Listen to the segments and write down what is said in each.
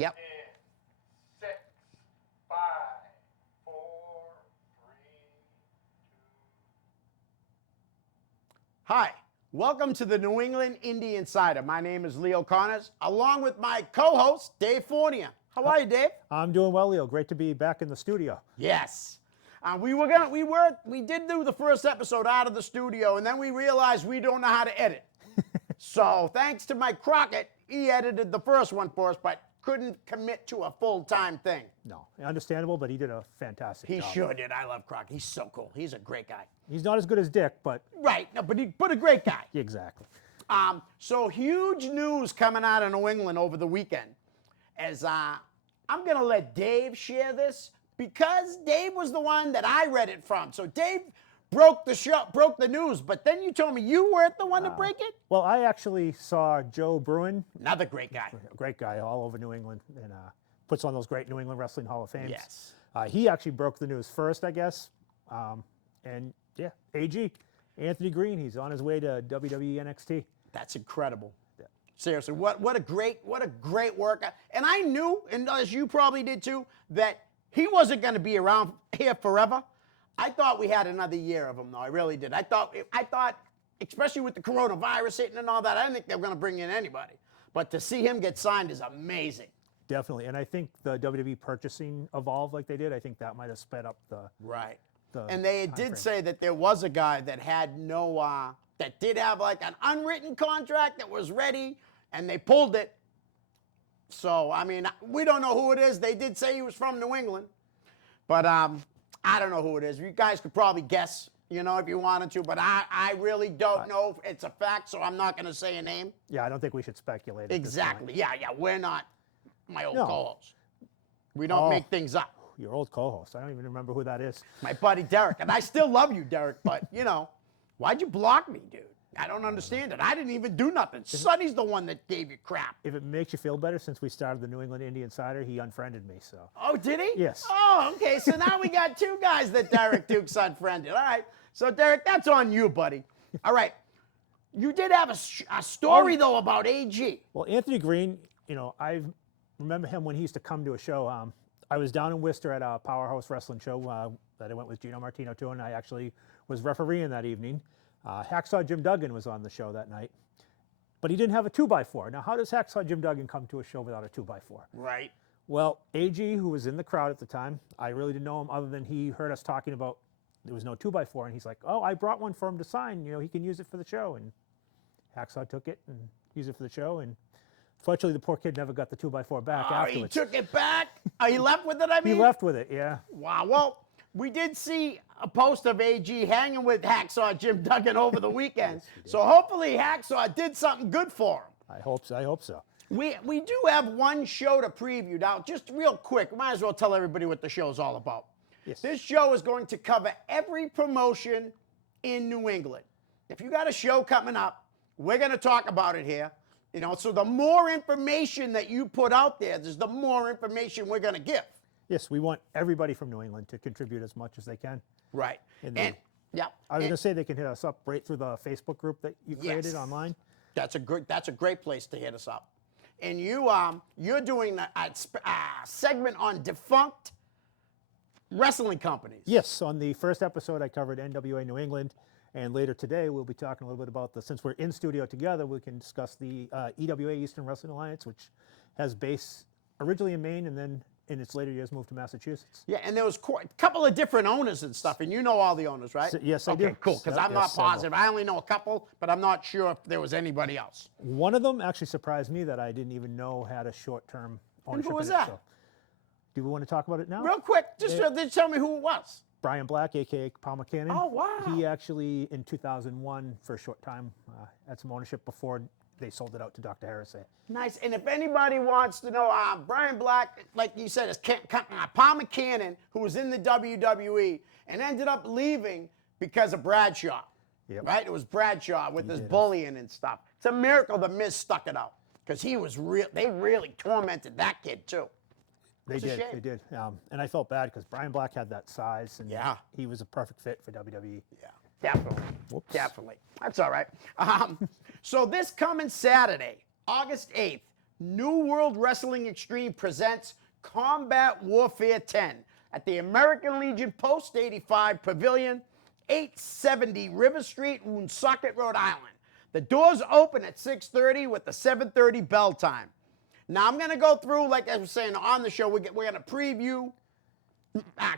Yep. In 6, 5, 4, 3, 2. Hi, welcome to the New England Indy Insider. My name is Leo Connors, along with my co-host, Dave Fournier. How are you, Dave? I'm doing well, Leo. Great to be back in the studio. Yes. We did do the first episode out of the studio, and then we realized we don't know how to edit. So thanks to Mike Crockett, he edited the first one for us, but couldn't commit to a full-time thing. No, understandable, but he did a fantastic job. He sure did. I love Crockett. He's so cool. He's a great guy. He's not as good as Dick, but... Right. No, but a great guy. Exactly. So huge news coming out of New England over the weekend. As I'm going to let Dave share this because Dave was the one that I read it from. So Dave broke the news, but then you told me you weren't the one to break it? Well, I actually saw Joe Bruin, Another great guy. a great guy all over New England, and puts on those great New England Wrestling Hall of Fames. Yes. He actually broke the news first, I guess. And yeah, AG, Anthony Green, he's on his way to WWE NXT. That's incredible. Seriously, what a great workout. And I knew, and as you probably did too, that he wasn't going to be around here forever. I thought we had another year of him, though. I really did. I thought, especially with the coronavirus hitting and all that, I didn't think they were going to bring in anybody. But to see him get signed is amazing. Definitely, and I think the WWE purchasing evolved like they did. I think that might have sped up the... Right. the And they time did frame. say that there was a guy that had no, that did have like an unwritten contract that was ready, and they pulled it. So, I mean, we don't know who it is. They did say he was from New England. But I don't know who it is. You guys could probably guess, if you wanted to. But I really don't know if it's a fact, so I'm not going to say a name. Yeah, I don't think we should speculate. at this Exactly. point. Yeah, we're not my old No. co-host. We don't make things up. Your old co-host. I don't even remember who that is. My buddy Derek. And I still love you, Derek, but, why'd you block me, dude? I don't understand it. I didn't even do nothing. Sonny's the one that gave you crap. If it makes you feel better, since we started the New England Indie Insider, he unfriended me, so. Oh, did he? Yes. Oh, okay. So now we got two guys that Derek Duke's unfriended. All right. So, Derek, that's on you, buddy. All right. You did have a story, though, about AG. Well, Anthony Green, I remember him when he used to come to a show. I was down in Worcester at a Powerhouse Wrestling show that I went with Gino Martino to, and I actually was refereeing that evening. Hacksaw Jim Duggan was on the show that night, but he didn't have a 2x4. Now, how does Hacksaw Jim Duggan come to a show without a 2x4? Right. Well, AG, who was in the crowd at the time, I really didn't know him other than he heard us talking about there was no 2x4, and he's like, oh, I brought one for him to sign. He can use it for the show. And Hacksaw took it and used it for the show, and fortunately, the poor kid never got the 2x4 back afterwards. He took it back? He left with it, I mean? He left with it, yeah. Wow. Well, we did see a post of AG hanging with Hacksaw Jim Duggan over the weekend. So hopefully Hacksaw did something good for him. I hope so. We do have one show to preview. Now, just real quick, might as well tell everybody what the show's all about. Yes. This show is going to cover every promotion in New England. If you got a show coming up, we're going to talk about it here. So the more information that you put out there, there's the more information we're going to give. Yes, we want everybody from New England to contribute as much as they can. Right. And yeah. I was going to say they can hit us up right through the Facebook group that you created online. That's a great place to hit us up. And you're doing a segment on defunct wrestling companies. Yes, on the first episode I covered NWA New England, and later today we'll be talking a little bit about since we're in studio together, we can discuss the EWA Eastern Wrestling Alliance, which has base originally in Maine and then in its later years moved to Massachusetts. Yeah, and there was a couple of different owners and stuff, and you know all the owners, right? Yes, I do. Okay, cool, because I'm not positive. I only know a couple, but I'm not sure if there was anybody else. One of them actually surprised me that I didn't even know had a short-term ownership. who was in it, that? so. Do we want to talk about it now? Real quick, just tell me who it was. Brian Black, a.k.a. Paul McCannon. Oh, wow. He actually, in 2001, for a short time, had some ownership before they sold it out to Dr. Harris. Nice. And if anybody wants to know, Brian Black, like you said, is Paul McCannon, who was in the WWE and ended up leaving because of Bradshaw. Yep. Right? It was Bradshaw with his bullying and stuff. It's a miracle the Miz stuck it out because he was real. They really tormented that kid too. They did. And I felt bad because Brian Black had that size, and he was a perfect fit for WWE. Yeah, definitely. Whoops. Definitely. That's all right. So this coming Saturday, August 8th, New World Wrestling Extreme presents Combat Warfare 10 at the American Legion Post 85 Pavilion, 870 River Street, Woonsocket, Rhode Island. The doors open at 6:30 with the 7:30 bell time. Now, I'm going to go through, like I was saying on the show, we're going to preview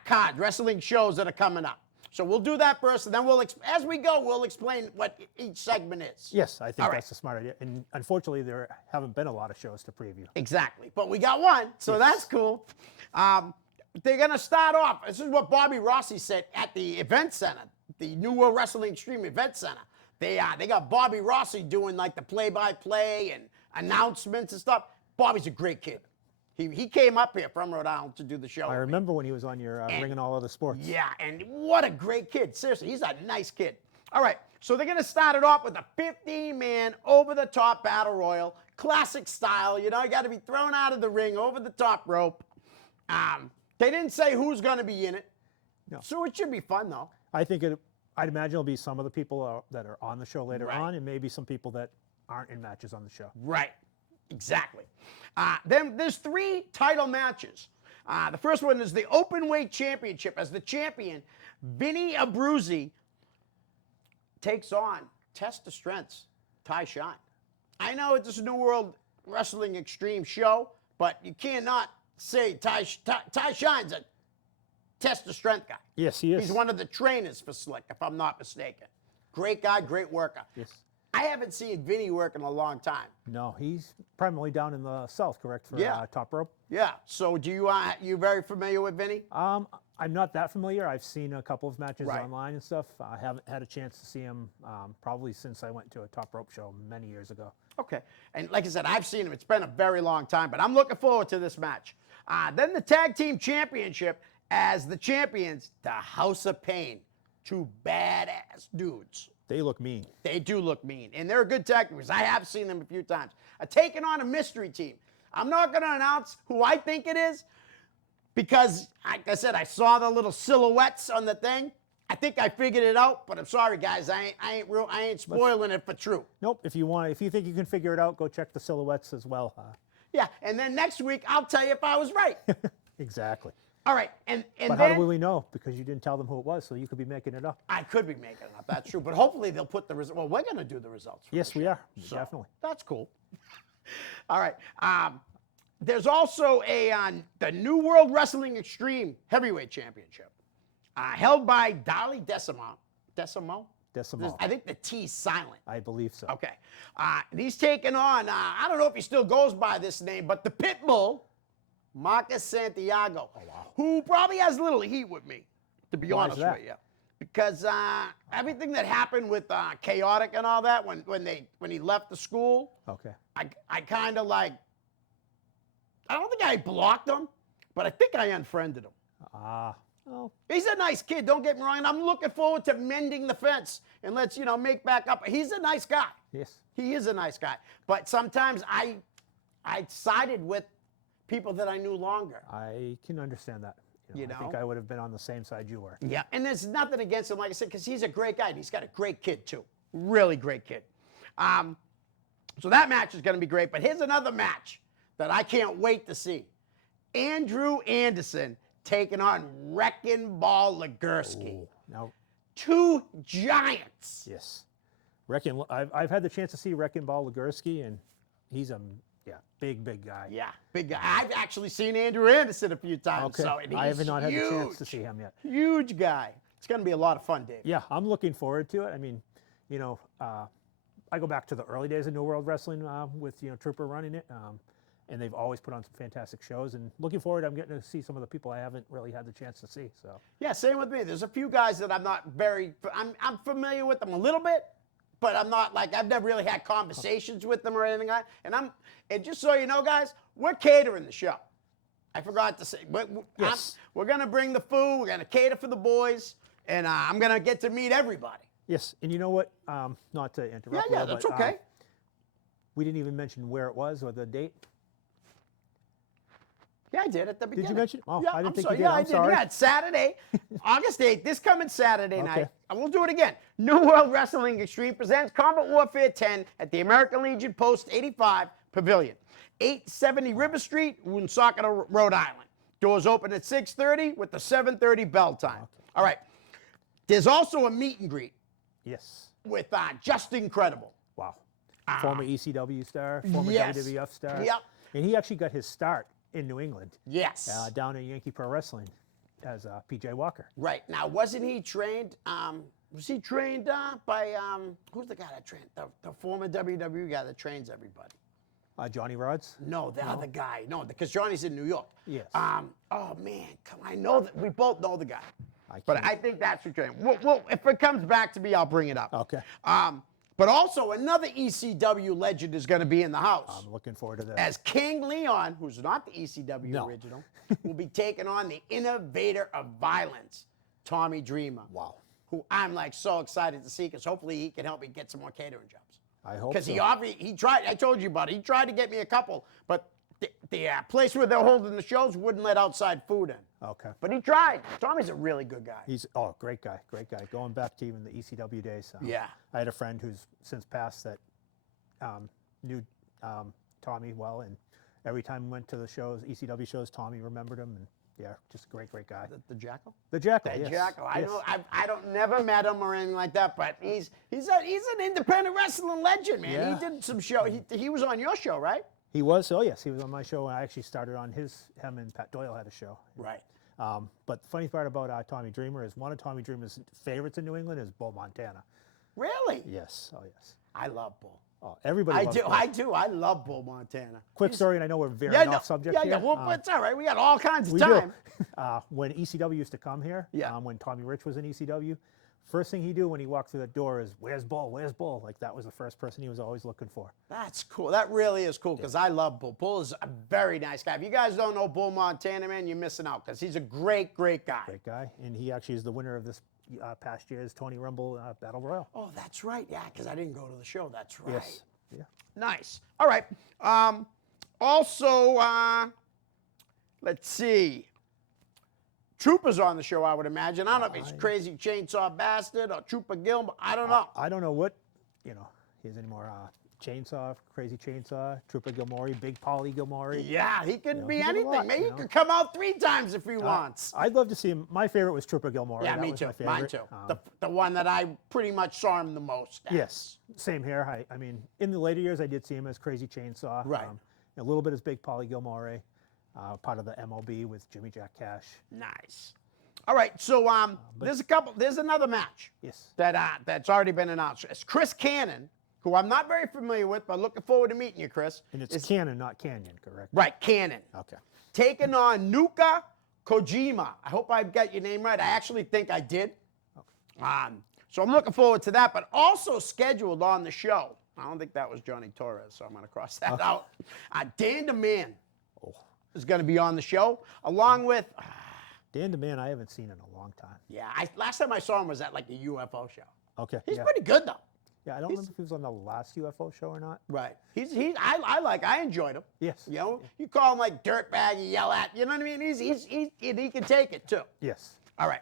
cards, wrestling shows that are coming up. So we'll do that first, and then as we go, we'll explain what each segment is. Yes, I think All that's a smart idea. And unfortunately, there haven't been a lot of shows to preview. Exactly. But we got one, so that's cool. They're going to start off. This is what Bobby Rossi said at the event center, the New World Wrestling Extreme Event Center. They got Bobby Rossi doing like the play-by-play and announcements and stuff. Bobby's a great kid. He came up here from Rhode Island to do the show. I remember when he was on your Ring and All Other Sports. Yeah, and what a great kid. Seriously, he's a nice kid. All right, so they're going to start it off with a 15-man over-the-top battle royal, classic style. You know, you got to be thrown out of the ring over the top rope. They didn't say who's going to be in it. No. So it should be fun, though. I'd imagine it'll be some of the people that are on the show later on, and maybe some people that aren't in matches on the show. Right. Exactly. Then there's 3 title matches. The first one is the Openweight Championship. As the champion, Vinny Abruzzi takes on Test of Strengths, Ty Shine. I know it's a New World Wrestling Extreme show, but you cannot say Ty Shine's a Test of Strength guy. Yes, he is. He's one of the trainers for Slick, if I'm not mistaken. Great guy, great worker. Yes. I haven't seen Vinny work in a long time. No, he's primarily down in the South, correct, for top rope? Yeah. So do you very familiar with Vinny? I'm not that familiar. I've seen a couple of matches Right. online and stuff. I haven't had a chance to see him probably since I went to a top rope show many years ago. Okay. And like I said, I've seen him. It's been a very long time, but I'm looking forward to this match. Then the Tag Team Championship as the champions, the House of Pain. 2 badass dudes. They look mean. They do look mean, and they're a good tag team because I have seen them a few times. Taking on a mystery team. I'm not going to announce who I think it is because, like I said, I saw the little silhouettes on the thing. I think I figured it out, but I'm sorry, guys. I ain't spoiling it for true. Nope. If you think you can figure it out, go check the silhouettes as well. Yeah, and then next week I'll tell you if I was right. Exactly. All right, and But then how do we know? Because you didn't tell them who it was, so you could be making it up. I could be making it up. That's true, but hopefully they'll put the results. Well, we're going to do the results. For Yes, the we show, are. so Definitely. That's cool. All right. There's also the New World Wrestling Extreme Heavyweight Championship, held by Dolly Decimo. Decimal. I think the T's silent. I believe so. Okay. And he's taking on, I don't know if he still goes by this name, but the Pitbull, Marcus Santiago, who probably has a little heat with me, to be Why is honest that? with you. Because everything that happened with Chaotic and all that, when he left the school, Okay. I kind of like, I don't think I blocked him, but I think I unfriended him. Well, He's a nice kid, don't get me wrong, and I'm looking forward to mending the fence and let's, make back up. He's a nice guy. yes. He is a nice guy. But sometimes I sided with people that I knew longer. I can understand that. You I think know? I would have been on the same side you were. Yeah, and there's nothing against him, like I said, because he's a great guy. And he's got a great kid, too. Really great kid. So that match is going to be great. But here's another match that I can't wait to see. Andrew Anderson taking on Wrecking Ball Legerski. Now, 2 giants. yes. I've had the chance to see Wrecking Ball Legerski, and he's a big guy. Yeah, big guy. I've actually seen Andrew Anderson a few times. Okay. So, and I have he's not had the chance huge. to see him yet. Huge guy. It's going to be a lot of fun, Dave. Yeah, I'm looking forward to it. I mean, I go back to the early days of New World Wrestling with Trooper running it, and they've always put on some fantastic shows. And looking forward, I'm getting to see some of the people I haven't really had the chance to see. So Yeah, same with me. There's a few guys that I'm not I'm familiar with them a little bit, but I'm not I've never really had conversations with them or anything like that. And just so you know, guys, we're catering the show. I forgot to say, but Yes. we're going to bring the food. We're going to cater for the boys, and I'm going to get to meet everybody. yes, and you know what? Not to interrupt. Yeah, Will, that's but, okay. We didn't even mention where it was or the date. Yeah, I did at the beginning. Did you mention? Oh, yeah, I didn't I'm think sorry. you did. Yeah, I'm I did. sorry. Yeah, it's Saturday, August 8th. This coming Saturday night. Okay. And we'll do it again. New World Wrestling Extreme presents Combat Warfare 10 at the American Legion Post 85 Pavilion. 870 River Street, Woonsocket, Rhode Island. Doors open at 6:30 with the 7:30 bell time. All right. There's also a meet and greet Yes. with Just Incredible. Wow. Former ECW star, former Yes. WWF star. Yep. And he actually got his start in New England, Yes. down in Yankee Pro Wrestling as PJ Walker. Right. Now, wasn't he trained? Was he trained by who's the guy that trained the former WWE guy that trains everybody? Johnny Rods. No, the other guy. No, because Johnny's in New York. Yes. Oh man, I know that we both know the guy, but can't- I think that's who trained. Well, if it comes back to me, I'll bring it up. Okay. But also another ECW legend is going to be in the house. I'm looking forward to that. As King Leon, who's not the ECW No. original, will be taking on the innovator of violence, Tommy Dreamer. Wow. Who I'm like so excited to see because hopefully he can help me get some more catering jobs. I hope Because so. he tried, I told you about it, he tried to get me a couple, but the place where they're holding the shows wouldn't let outside food in. Okay. But he tried. Tommy's a really good guy. He's great guy. Going back to even the ECW days. Yeah. I had a friend who's since passed that knew Tommy well, and every time we went to the shows, ECW shows, Tommy remembered him, and yeah, just a great guy. The Jackal? The Jackal. The yes. Jackal. I Yes. know. I don't never met him or anything like that, but he's an independent wrestling legend, man. Yeah. He did some show. He was on your show, right? He was. Oh yes, he was on my show. I actually started on him and Pat Doyle had a show. Right. But the funny part about Tommy Dreamer is one of Tommy Dreamer's favorites in New England is Bull Montana. Really? Yes. Oh yes. I love Bull. Oh, everybody I loves do. Bull. I do. I love Bull Montana. Quick story, and I know we're very Yeah, no, off subject yeah, here. yeah. Well, it's all right. We got all kinds of We time. do. When ECW used to come here, Yeah. when Tommy Rich was in ECW, first thing he'd do when he walked through that door is, "Where's Bull? Where's Bull?" Like that was the first person he was always looking for. That's cool. That really is cool because I love Bull. Bull is a very nice guy. If you guys don't know Bull Montana, man, you're missing out because he's a great, great guy. Great guy, and he actually is the winner of this past year's Tony Rumble Battle Royal. Oh, that's right. Yeah, because I didn't go to the show. That's right. Yes. Yeah. Nice. All right. Also, let's see. Trooper's on the show, I would imagine. I don't know if it's Crazy Chainsaw Bastard or Trooper Gilmore. I don't know. I don't know what he is anymore. Chainsaw, Crazy Chainsaw, Trooper Gilmore, Big Paulie Gilmore. Yeah, he could be he did a anything. lot, Maybe you he know. could come out 3 times if he wants. I'd love to see him. My favorite was Trooper Gilmore. Yeah, That me was too. My favorite. Mine too. The one that I pretty much saw him the most at. Yes, same here. I mean, in the later years, I did see him as Crazy Chainsaw. Right. A little bit as Big Paulie Gilmore, part of the MOB with Jimmy Jack Cash. Nice. All right, so there's another match Yes. that's already been announced. It's Chris Cannon, who I'm not very familiar with, but looking forward to meeting you, Chris. And it's Cannon, not Canyon, correct? Right, Cannon. Okay. Taking on Nuka Kojima. I hope I got your name right. I actually think I did. So I'm looking forward to that, but also scheduled on the show. I don't think that was Johnny Torres, so I'm going to cross that out. Dan DeMann is going to be on the show, along with... Dan DeMann, I haven't seen in a long time. Yeah, last time I saw him was at like a UFO show. Okay. He's yeah. pretty good though. Yeah, I don't remember if he was on the last UFO show or not. Right. I enjoyed him. Yes. You know, you call him like dirtbag, you yell at, you know what I mean? He can take it too. Yes. All right.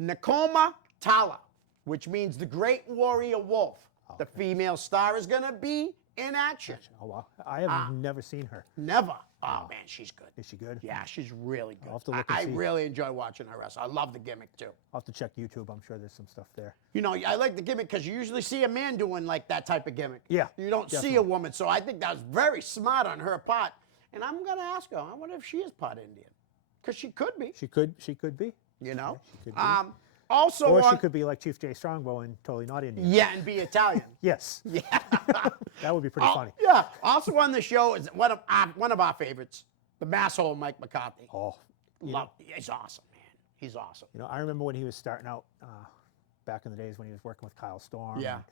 Nakoma Tala, which means the Great Warrior Wolf. The female star is gonna be in action. Oh wow, I have never seen her. Never. Oh man, she's good. Is she good? Yeah, she's really good. I'll have to look and I see. really enjoy watching her wrestle. I love the gimmick too. I'll have to check YouTube. I'm sure there's some stuff there. You know, I like the gimmick because you usually see a man doing like that type of gimmick. Yeah, You don't see definitely. a woman. So I think that was very smart on her part. And I'm going to ask her, I wonder if she is part Indian. Because she could be, She could be. you know. she could be. Also, Or she on, could be like Chief Jay Strongbow and totally not Indian. yeah, and be Italian. Yes. Yeah. That would be pretty funny. Yeah. Also on the show is one of our favorites, the masshole Mike McCarthy. Oh, He's awesome, man. He's awesome. I remember when he was starting out back in the days when he was working with Kyle Storm. Yeah. and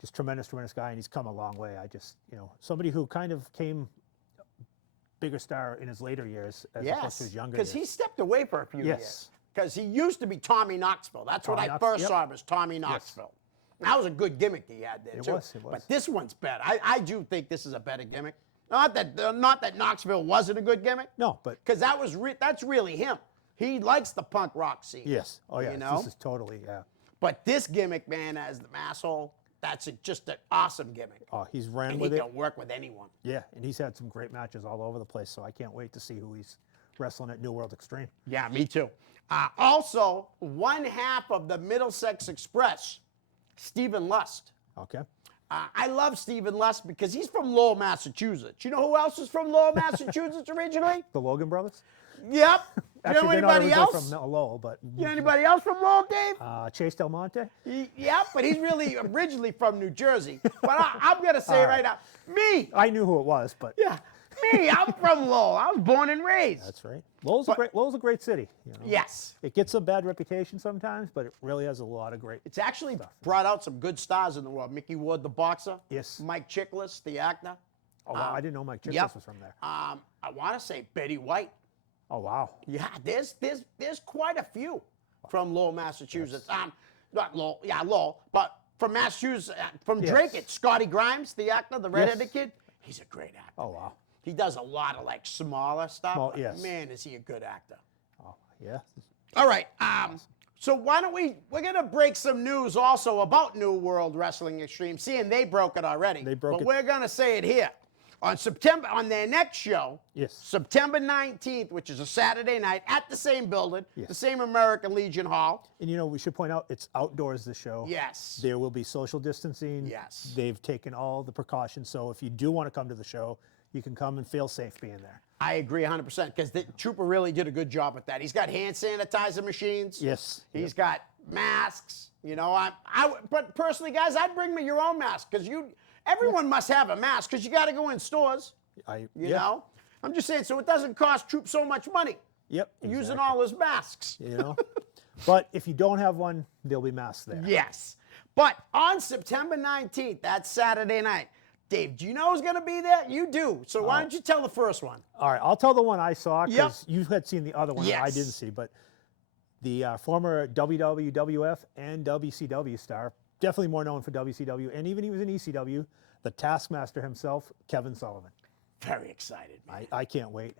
Just tremendous guy, and he's come a long way. I just, somebody who kind of came bigger star in his later years as opposed to Yes, his younger because years. he stepped away for a few years. Yes. Because he used to be Tommy Knoxville. That's what Tommy I Knox- first yep. saw him as Tommy Knoxville. That was a good gimmick that he had there, It too. was, it was. But this one's better. I do think this is a better gimmick. Not that Knoxville wasn't a good gimmick, No, but because that's really him. He likes the punk rock scene. yes. Oh, yeah. You know? This is totally, yeah. But this gimmick, man, as the masshole, that's just an awesome gimmick. Oh, he's ran And with he it. can work with anyone. Yeah, and he's had some great matches all over the place, so I can't wait to see who he's wrestling at New World Extreme. Yeah, me too. Also, one half of the Middlesex Express, Stephen Lust. Okay. I love Stephen Lust because he's from Lowell, Massachusetts. You know who else is from Lowell, Massachusetts originally? The Logan brothers? Yep. You know Actually, they're not anybody originally else? from Lowell, but You know anybody else from Lowell, Dave? Chase Del Monte. Yep, but he's really originally from New Jersey. But I'm going to say All right now, me. I knew who it was, but Yeah, me. I'm from Lowell. I was born and raised. that's right. Lowell's a great city. You know? Yes. It gets a bad reputation sometimes, but it really has a lot of great. It's actually brought out some good stars in the world. Mickey Ward, the boxer. Yes. Mike Chiklis, the actor. Oh wow, I didn't know Mike Chiklis Yep. was from there. I want to say Betty White. Oh wow. Yeah, there's quite a few from Lowell, Massachusetts. Not Lowell, yeah, Lowell, but from Massachusetts, from Yes. Drake, it's Scotty Grimes, the actor, the redheaded Yes. kid. He's a great actor. Oh wow. He does a lot of like smaller stuff. Small- but yes. Man, is he a good actor. Oh yeah. All right. So why don't we're going to break some news also about New World Wrestling Extreme, seeing they broke it already. They broke but it. we're going to say it here. On their next show, Yes. September 19th, which is a Saturday night at the same building, Yes. the same American Legion Hall. And you know, we should point out it's outdoors, the show. Yes. There will be social distancing. Yes. They've taken all the precautions, so if you do want to come to the show, you can come and feel safe being there. I agree 100% because the Trooper really did a good job with that. He's got hand sanitizer machines. Yes. He's got masks. You know, but personally, guys, I'd bring me your own mask because everyone must have a mask because you got to go in stores. You know, I'm just saying, so it doesn't cost Troop so much money Yep. using exactly. all his masks. You know, but if you don't have one, there'll be masks there. Yes. But on September 19th, that Saturday night, Dave, do you know who's going to be there? You do. So why don't you tell the first one? All right, I'll tell the one I saw because Yep. you had seen the other one that I Yes. didn't see. But the former WWF and WCW star, definitely more known for WCW, and even he was in ECW, the Taskmaster himself, Kevin Sullivan. Very excited, man. I can't wait.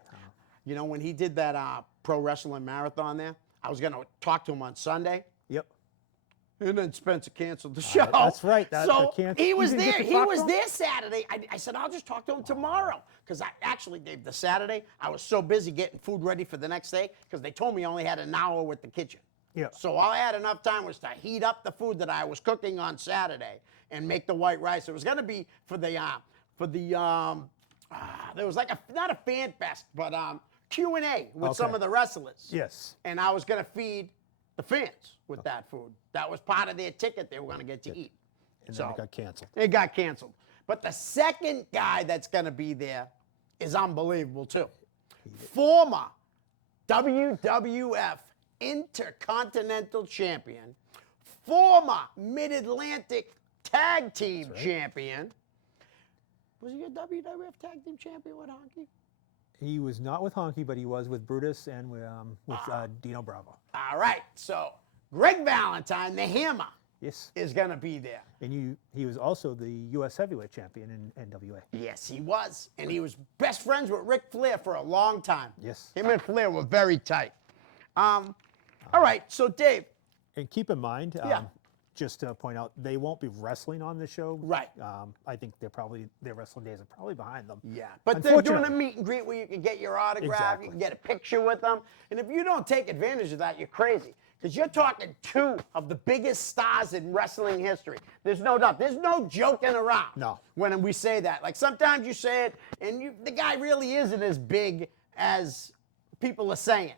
You know, when he did that pro wrestling marathon there, I was going to talk to him on Sunday. Yep. And then Spencer canceled the show. That's right. So he was You didn't there. get to He talk was to him? there Saturday. I said, I'll just talk to him tomorrow. Because Dave, the Saturday, I was so busy getting food ready for the next day because they told me I only had an hour with the kitchen. Yeah. So all I had enough time was to heat up the food that I was cooking on Saturday and make the white rice. It was going to be for the there was like not a fan fest, but Q&A with some Okay. of the wrestlers. Yes. And I was going to feed the fans with that food. That was part of their ticket they were going to get to eat. And So then it got canceled. it got canceled. But the second guy that's going to be there is unbelievable too. Former WWF Intercontinental Champion, former Mid-Atlantic Tag Team Champion. Was he a WWF Tag Team Champion with Honky? He was not with Honky, but he was with Brutus and with Dino Bravo. All right, so Greg Valentine, the Hammer, Yes. is going to be there. And he was also the U.S. Heavyweight Champion in NWA. Yes, he was. And he was best friends with Ric Flair for a long time. Yes. Him and Flair were very tight. All right, so Dave. And keep in mind, Yeah. just to point out, they won't be wrestling on the show. Right. I think their wrestling days are probably behind them. Yeah, but they're doing a Unfortunately. meet and greet where you can get your autograph, Exactly. you can get a picture with them. And if you don't take advantage of that, you're crazy. Because you're talking two of the biggest stars in wrestling history. There's no doubt. There's no joking around. No. When we say that. Like sometimes you say it, and the guy really isn't as big as people are saying.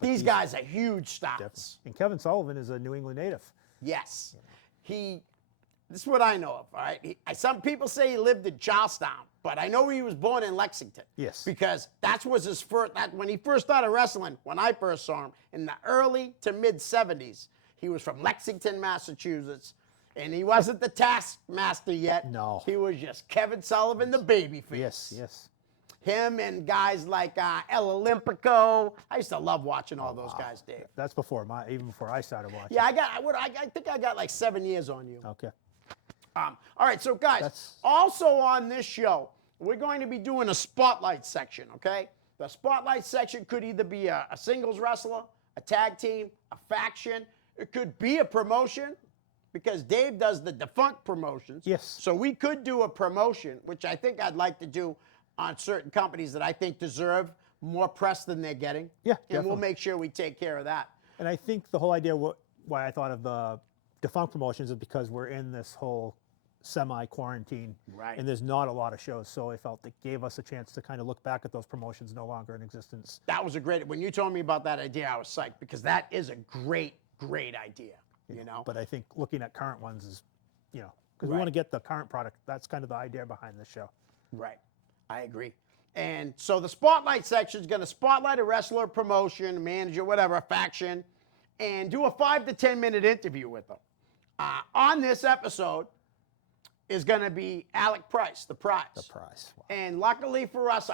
These guys are huge stars. Definitely. And Kevin Sullivan is a New England native. Yes. This is what I know of, all right? Some people say he lived in Charlestown, but I know he was born in Lexington. Yes. Because that was his first, when he first started wrestling, when I first saw him, in the early to mid 70s, he was from Lexington, Massachusetts, and he wasn't the Taskmaster yet. No. He was just Kevin Sullivan, the babyface. Yes, yes. Him and guys like El Olympico. I used to love watching all those guys, Dave. That's even before I started watching. Yeah, I think I got like 7 years on you. Okay. All right, so guys, also on this show, we're going to be doing a spotlight section, okay? The spotlight section could either be a singles wrestler, a tag team, a faction. It could be a promotion. because Dave does the defunct promotions. Yes. So we could do a promotion, which I think I'd like to do on certain companies that I think deserve more press than they're getting. Yeah, And we'll definitely. make sure we take care of that. And I think the whole idea why I thought of the defunct promotions is because we're in this whole semi-quarantine. Right. And there's not a lot of shows, so I felt it gave us a chance to kind of look back at those promotions no longer in existence. That was a great, when you told me about that idea, I was psyched because that is a great, great idea, you know? But I think looking at current ones is, because we Right. want to get the current product. That's kind of the idea behind this show. Right. I agree. And so the spotlight section is going to spotlight a wrestler, promotion, manager, whatever, faction, and do a 5 to 10 minute interview with them. On this episode is going to be Alec Price, the prize. The prize. Wow. And luckily for us,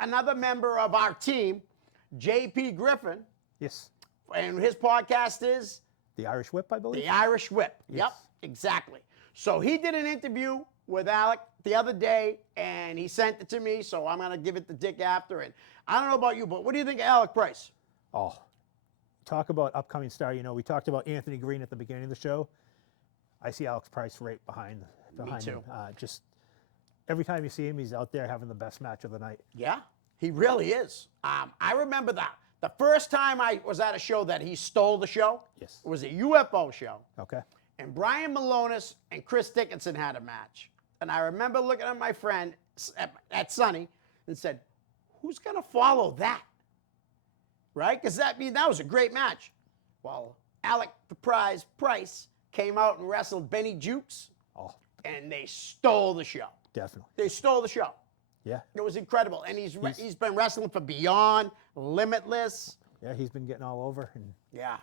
another member of our team, JP Griffin, Yes. and his podcast is The Irish Whip, I believe. The Irish Whip. Yes. Yep, exactly. So he did an interview with Alec the other day, and he sent it to me, so I'm going to give it to Dick after. And I don't know about you, but what do you think of Alec Price? Oh, talk about upcoming star. We talked about Anthony Green at the beginning of the show. I see Alex Price right behind too. him. Just every time you see him, he's out there having the best match of the night. Yeah, he really is. I remember the first time I was at a show that he stole the show. Yes. It was a UFO show. Okay. And Brian Malonis and Chris Dickinson had a match. And I remember looking at my friend at Sonny and said, who's going to follow that? Right? Because that was a great match. Well, Alec the Prize Price came out and wrestled Benny Jukes, Oh, and they stole the show. definitely. They stole the show. Yeah. It was incredible. And he's been wrestling for Beyond, Limitless. Yeah, he's been getting all over, and Yeah.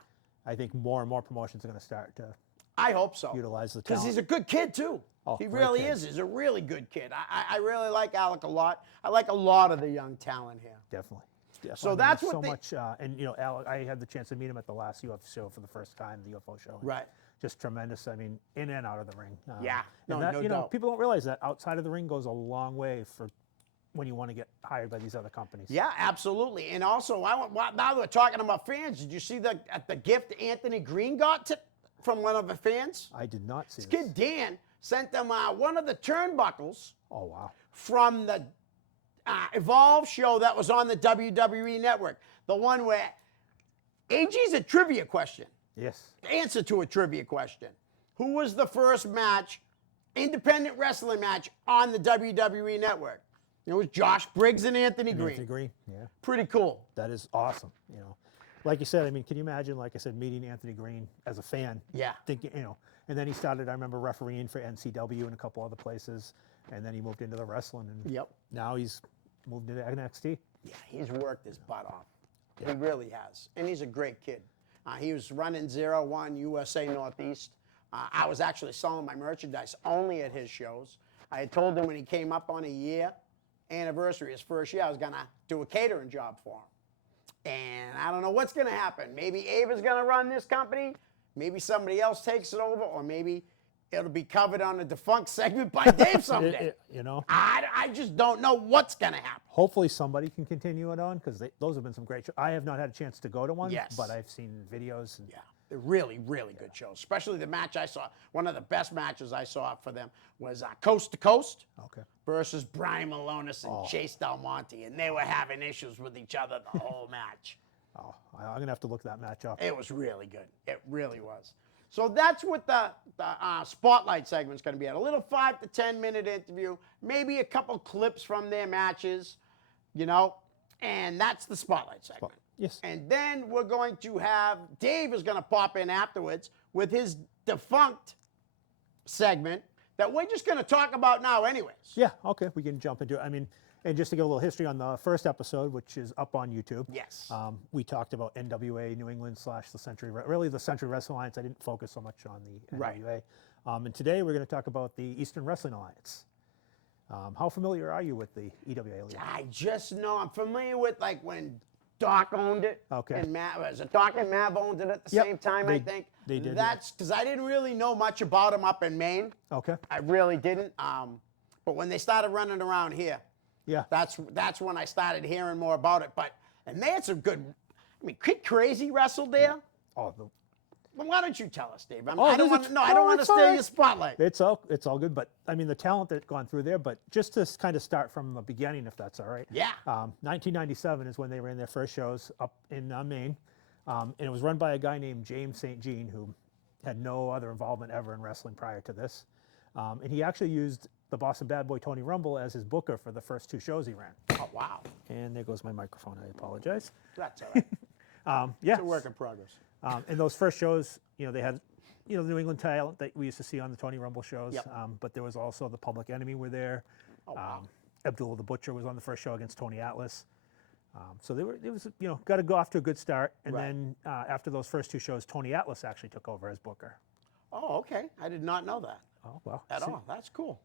I think more and more promotions are going to start to I hope so. utilize the Because talent. he's a good kid, too. Oh, He great really kid. is. He's a really good kid. I really like Alec a lot. I like a lot of the young talent here. Definitely. So I mean, that's there's what so much, and Alec, I had the chance to meet him at the last UFO show for the first time, the UFO show. Right. Just tremendous. I mean, in and out of the ring. Yeah. And No, that, no doubt. people don't realize that outside of the ring goes a long way for when you want to get hired by these other companies. Yeah, absolutely. And also, now that we're talking about fans, did you see the gift Anthony Green got from one of the fans? I did not see This this. kid Dan sent them one of the turnbuckles Oh, wow. from the Evolve show that was on the WWE Network. The one where AG's a trivia question. Yes. Answer to a trivia question. Who was the first independent wrestling match on the WWE Network? It was Josh Briggs and Anthony Green. Anthony Green. Yeah. Pretty cool. That is awesome. Like you said, I mean, can you imagine, like I said, meeting Anthony Green as a fan? Yeah. Thinking, and then he started, I remember, refereeing for NCW and a couple other places, and then he moved into the wrestling, and Yep. now he's moved into NXT. Yeah, he's worked his butt off. He really has. And he's a great kid. He was running 01 USA Northeast. I was actually selling my merchandise only at his shows. I had told him when he came up on a year anniversary, his first year, I was going to do a catering job for him. And I don't know what's going to happen. Maybe Ava's going to run this company. Maybe somebody else takes it over. Or maybe it'll be covered on a defunct segment by Dave someday. I just don't know what's going to happen. Hopefully somebody can continue it on, because those have been some great shows. I have not had a chance to go to one, Yes. but I've seen videos. And Yeah, they're really, really good shows. Especially the match I saw. One of the best matches I saw for them was Coast to Coast Okay. versus Brian Malonis and Chase Del Monte. And they were having issues with each other the whole match. Oh, I'm going to have to look that match up. It was really good. It really was. So that's what the spotlight segment's going to be at. A little 5 to 10 minute interview, maybe a couple clips from their matches, and that's the spotlight segment. Yes. And then we're going to have, Dave is going to pop in afterwards with his defunct segment that we're just going to talk about now anyways. Yeah, okay, we can jump into it. I mean, and just to give a little history on the first episode, which is up on YouTube. Yes. We talked about NWA New England / the Century, really the Century Wrestling Alliance. I didn't focus so much on the Right. NWA. And today we're going to talk about the Eastern Wrestling Alliance. How familiar are you with the EWA Alliance? I just know I'm familiar with when Doc owned it. Okay. And was it Doc and Mav owned it at the Yep, same time, I think? they did, That's because I didn't really know much about them up in Maine. Okay. I really didn't. But when they started running around here, Yeah. that's when I started hearing more about it. And they had some good. I mean, Kid Crazy wrestled there. Oh, Well, why don't you tell us, Dave? Oh, I don't there's a want t- to. No, I no, don't want to it's all steal right. your spotlight. It's all good, but I mean the talent that gone through there. But just to kind of start from the beginning, if that's all right. Yeah. 1997 is when they ran their first shows up in Maine, and it was run by a guy named James St. Jean, who had no other involvement ever in wrestling prior to this, and he actually used the Boston Bad Boy Tony Rumble as his booker for the first 2 shows he ran. Oh wow. And there goes my microphone. I apologize. That's all right. Yeah. It's a work in progress. In those first shows, they had, the New England talent that we used to see on the Tony Rumble shows. Yep. But there was also the Public Enemy were there. Oh, wow. Abdullah the Butcher was on the first show against Tony Atlas. So it was, got to go off to a good start. And Right. then after those first 2 shows, Tony Atlas actually took over as booker. Oh, okay. I did not know that Oh, well. at see, all. That's cool.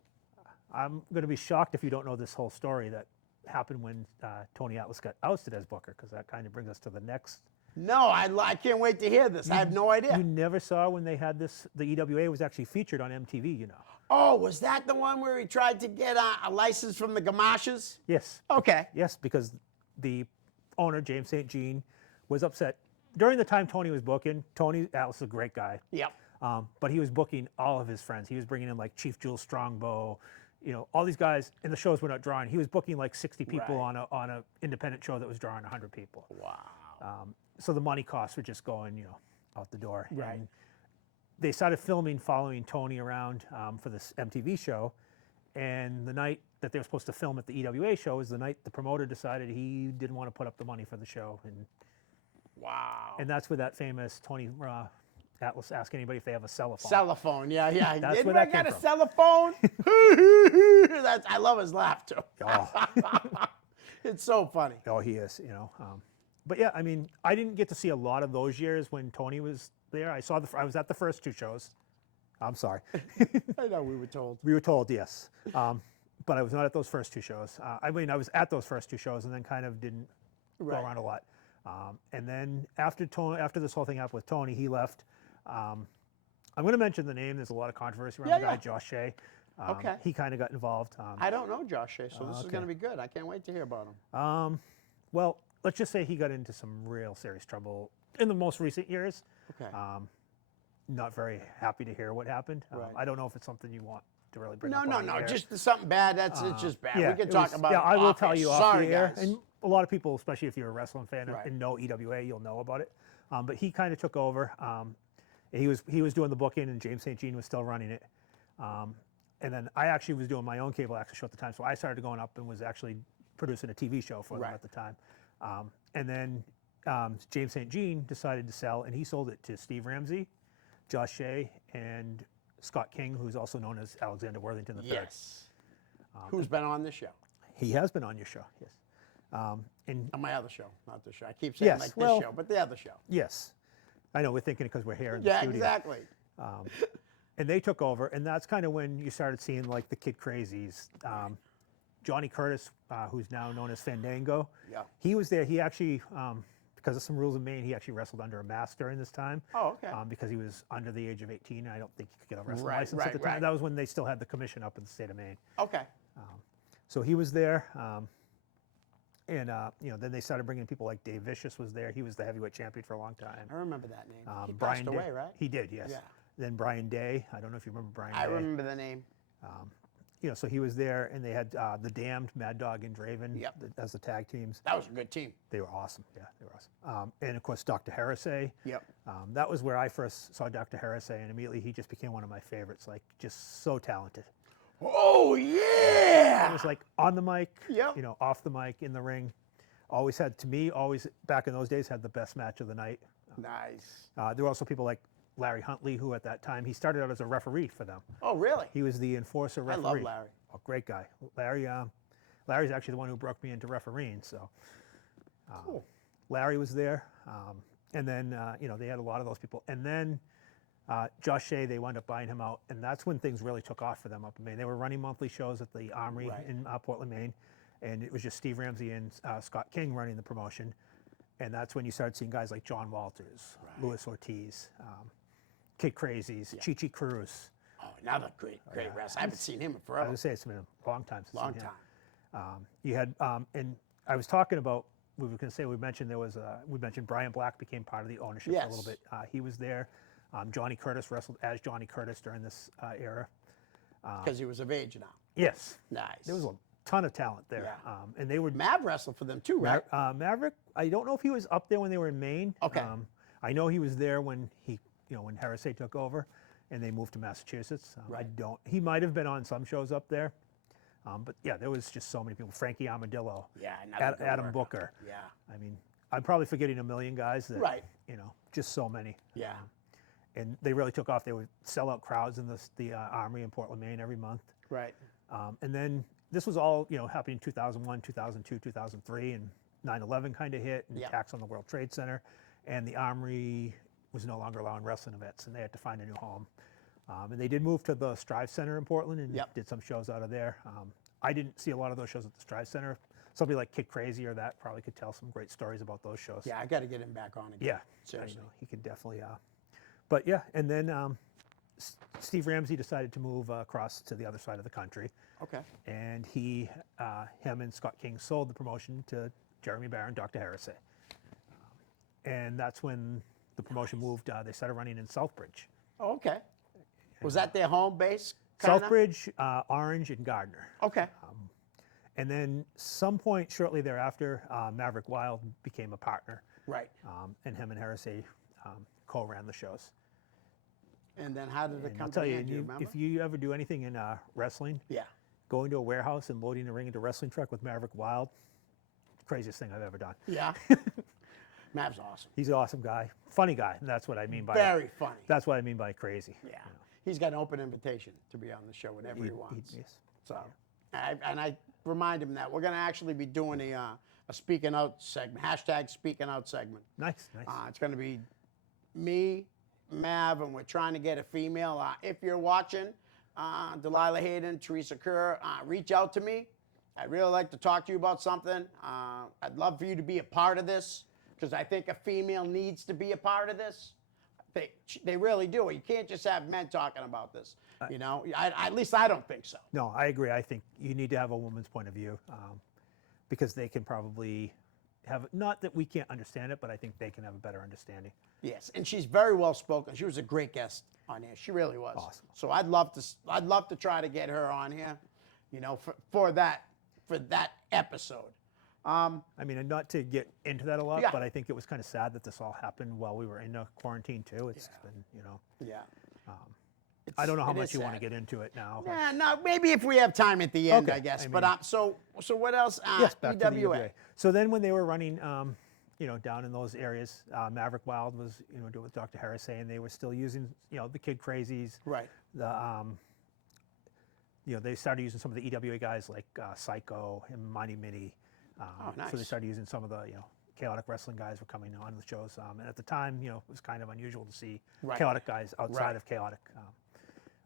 I'm going to be shocked if you don't know this whole story that happened when Tony Atlas got ousted as booker, because that kind of brings us to the next. No, I can't wait to hear this. I have no idea. You never saw when they had this, the EWA was actually featured on MTV, Oh, was that the one where he tried to get a license from the Gamashes? Yes. Okay. Yes, because the owner, James St. Jean, was upset. During the time Tony was booking, Tony Atlas is a great guy, Yep. but he was booking all of his friends. He was bringing in like Chief Jules Strongbow, all these guys, and the shows were not drawing. He was booking like 60 people Right. on a independent show that was drawing 100 people. Wow. So the money costs were just going, out the door. Right. And they started filming, following Tony around for this MTV show. And the night that they were supposed to film at the EWA show was the night the promoter decided he didn't want to put up the money for the show. Wow. And that's where that famous Tony Atlas ask anybody if they have a cell phone. Cellophone, yeah. That's Anybody where that got came a from. cellophone? I love his laugh too. Oh. It's so funny. Oh, he is, But yeah, I mean, I didn't get to see a lot of those years when Tony was there. I was at the first 2 shows. I'm sorry. I know we were told. We were told, yes. But I was not at those first 2 shows. I mean, I was at those first 2 shows and then kind of didn't Right. go around a lot. And then after this whole thing happened with Tony, he left. I'm going to mention the name. There's a lot of controversy around the guy, Yeah. Josh Shea. Okay. He kind of got involved. I don't know Josh Shea, so this is okay. going to be good. I can't wait to hear about him. Well, let's just say he got into some real serious trouble in the most recent years. Okay. Not very happy to hear what happened. Right. I don't know if it's something you want to really bring No, up no, on the no. air. Just something bad. It's just bad. Yeah, We can it talk was- about Yeah, it I will off tell air. you off Sorry, the air. guys. And a lot of people, especially if you're a wrestling fan Right. and know EWA, you'll know about it. But he kind of took over. He was doing the booking, and James St. Jean was still running it. And then I actually was doing my own cable access show at the time, so I started going up and was actually producing a TV show for them Right. at the time. And then James St. Jean decided to sell, and he sold it to Steve Ramsey, Josh Shea, and Scott King, who's also known as Alexander Worthington III. Yes. Who's been on this show? He has been on your show, yes. And On my other show, not this show. I keep saying Yes, like well- this show, but the other show. yes, I know we're thinking because we're here in the Yeah, studio. exactly. And they took over, and that's kind of when you started seeing like the Kid Crazies. Johnny Curtis, who's now known as Fandango, Yeah. he was there. He actually, because of some rules in Maine, he actually wrestled under a mask during this time. Oh, okay. Because he was under the age of 18. I don't think he could get a wrestling Right, license at the right, time. right. That was when they still had the commission up in the state of Maine. Okay. So he was there. And then they started bringing people like Dave Vicious was there. He was the heavyweight champion for a long time. I remember that name. He Brian passed Day, away, right? He did, yes. Yeah. Then Brian Day. I don't know if you remember Brian I Day. remember the name. So he was there, and they had the Damned, Mad Dog, and Draven Yep. as the tag teams. That was a good team. They were awesome. Yeah, they were awesome. And of course, Dr. Heresy. Yep. That was where I first saw Dr. Heresy, and immediately he just became one of my favorites. Like, just so talented. Oh, It yeah. was like on the mic, Yep. off the mic, in the ring. Always had, to me, always back in those days, had the best match of the night. Nice. There were also people like Larry Huntley, who at that time, he started out as a referee for them. Oh, really? He was the enforcer I referee. love Larry. Oh, great guy. Larry's actually the one who broke me into refereeing. So Cool. Larry was there. And then, they had a lot of those people. And then Josh Shea, they wound up buying him out. And that's when things really took off for them up in Maine. They were running monthly shows at the Armory Right. in Portland, Maine. And it was just Steve Ramsey and Scott King running the promotion. And that's when you started seeing guys like John Walters, Luis Ortiz, Kid Crazies, Chi Cruz. Oh, another great wrestler. I haven't seen him in I was forever. gonna say it's been a long time since Long I've seen him. time. You had, and I was talking about. We were going to say we mentioned Brian Black became part of the ownership for a little Yes. bit. He was there. Johnny Curtis wrestled as Johnny Curtis during this era. Because he was of age now. Yes. Nice. There was a ton of talent there. Yeah. And they were Mav wrestled for them too, right? Maverick. I don't know if he was up there when they were in Maine. Okay. I know he was there when when Heresy took over, and they moved to Massachusetts. Right. He might have been on some shows up there, but yeah, there was just so many people. Frankie Armadillo. Yeah. another good Adam worker. Booker. Yeah. I mean, I'm probably forgetting a million guys. That, Right. Just so many. Yeah. And they really took off. They would sell out crowds in the Armory in Portland, Maine every month. Right. And then this was all happening in 2001, 2002, 2003, and 9/11 kind of hit, and Yeah. attacks on the World Trade Center, and the Armory was no longer allowing wrestling events, and they had to find a new home. And they did move to the Strive Center in Portland and Yep. did some shows out of there. I didn't see a lot of those shows at the Strive Center. Somebody like Kid Crazy or that probably could tell some great stories about those shows. Yeah, I got to get him back on again. Yeah, Seriously. he could definitely. But yeah, and then Steve Ramsey decided to move across to the other side of the country, Okay. and him and Scott King sold the promotion to Jeremy Barron, Dr. Heresy. And that's when the promotion moved. They started running in Southbridge. Oh, okay. Was that their home base? Kinda? Southbridge, Orange, and Gardner. Okay. And then some point shortly thereafter, Maverick Wild became a partner, Right. and him and Heresy co-ran the shows. And then how did it And come I'll tell to you, end? Do you remember? if you ever do anything in wrestling, Yeah. going to a warehouse and loading a ring into a wrestling truck with Maverick Wild, craziest thing I've ever done. Yeah. Mav's awesome. He's an awesome guy, funny guy, and that's what I mean by Very funny. That's what I mean by crazy. Yeah. He's got an open invitation to be on the show whenever he wants. Yes. So, I remind him that we're going to actually be doing a speaking out segment, hashtag speaking out segment. Nice. It's going to be me, Mav, and we're trying to get a female. If you're watching, Delilah Hayden, Teresa Kerr, reach out to me. I'd really like to talk to you about something. I'd love for you to be a part of this because I think a female needs to be a part of this. They really do. You can't just have men talking about this. At least I don't think so. No, I agree. I think you need to have a woman's point of view because they can probably have, not that we can't understand it, but I think they can have a better understanding. Yes, and she's very well spoken. She was a great guest on here. She really was. Awesome. So I'd love to try to get her on here, for that episode. I mean, and not to get into that a lot, Yeah. but I think it was kind of sad that this all happened while we were in quarantine too. It's been, Yeah. I don't know how It much is you want to sad. get into it now. Yeah, no, maybe if we have time at the end, Okay, I guess. I But mean- so what else? Yes, back to the EWA. EWA. So then when they were running, down in those areas, Maverick Wild was, doing with Dr. Heresy, and they were still using, the Kid Crazies. Right. They started using some of the EWA guys like Psycho and Mighty Mitty. So they nice. started using some of the, chaotic wrestling guys were coming on the shows. And at the time, it was kind of unusual to see Right. chaotic guys outside Right. of chaotic.